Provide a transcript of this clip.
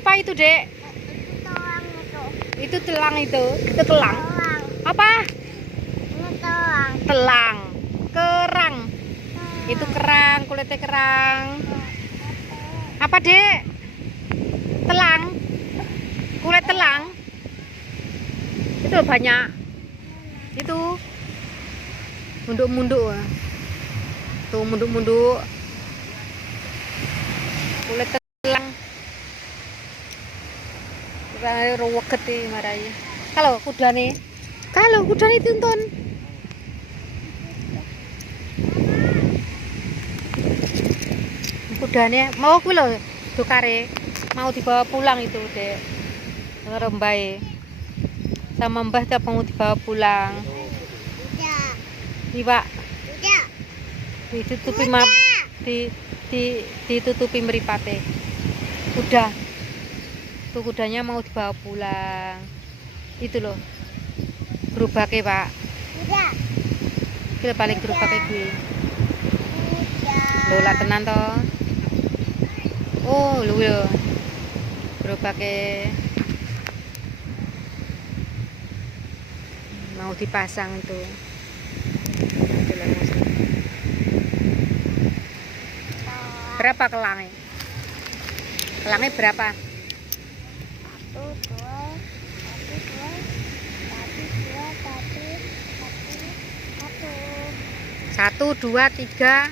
Apa itu, Dek? Itu tulang itu. Itu telang itu. Itu telang. Tulang. Apa? Ini tulang. Telang. Kerang. Tulang. Itu kerang, kulitnya kerang. Apa, Dek? Telang. Kulit telang. Itu banyak. Itu munduk-munduk. Tuh munduk-munduk. Kulit telang. Ruwet marai. Kalau kuda nih tuntun. Kudanya mau aku loh, dokare mau dibawa pulang itu, Dek. Dengar Mbak sama Mbah tiap mau dibawa pulang. Tidak. Iya, Pak. Tidak. Ditutupi map ditutupi meripate. Udah. Tuh kudanya mau dibawa pulang. Itu loh. Gerobake, Pak. Tidak. Kita balik gerobake gue. Tidak. Lola tenan toh. Oh, lu lho. Gerobake mau dipasang itu. Berapa kelangnya? Kelangnya berapa? Satu, dua, satu. 1, 2, 3,